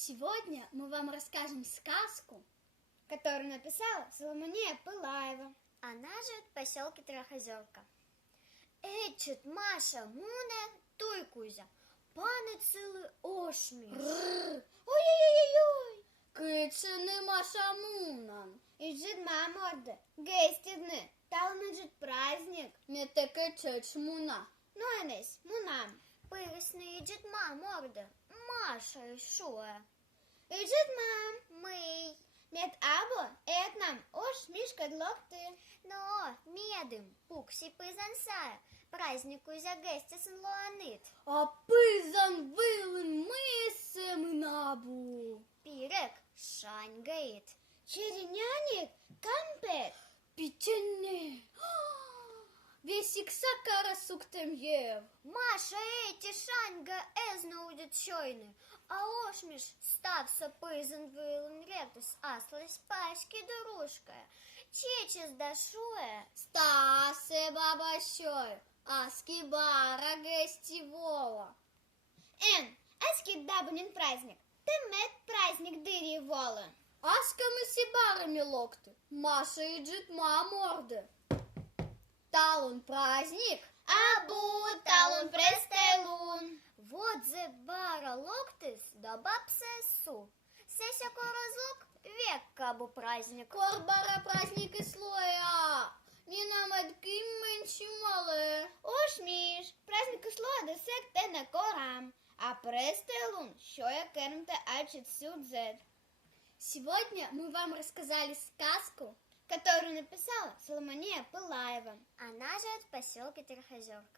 Сегодня мы вам расскажем сказку, которую написала Соломония Пылаева. Она живет в поселке Трехозерка. Эчет Маша Муне Туйкузя, пане цілий ошміш. Ой-ой-ой-ой! Кицини Маша Мунан, Иджит маморды, гестидны, талныджит праздник. метеке чечмуна. Ну, Энес, мунам. Пирісний їджит маморда, Маша і шуе. Иджит мам. Мий, Нет або, эт нам, ош мишка длокты. но медим, пуксі пизансая, праздникузя гестісен лоанит. А пизан вилин мисем набу. Пірек шаньгаїт. Череняник, кампет. Пітяне. Весік сакара суктем єв. Маша эти шаньга эзнаудит чойны, а ошмиш стався пизен вилин ректус аслась пашки дорушкая. Чечес дашуе. Стасе баба щой, аски бара гестівола. Эн, аски дабунин праздник. Ты мет праздник дыри волы. Аска ми сібарами локти, Маша і джит маморди. Талон праздник, Абу, талун престелун. Вот зе бара локтис да бабсесу. Сеся корозлок век кабу праздник. корбара праздник і слоя. Ні намет ким менші мале. Ош миш, праздник ушло до секте на корам. А престелун, що я кермте ачит сюдзет. Сегодня мы вам рассказали сказку, Которую написала Соломония Пылаева. Она живет в поселке Трехозерка.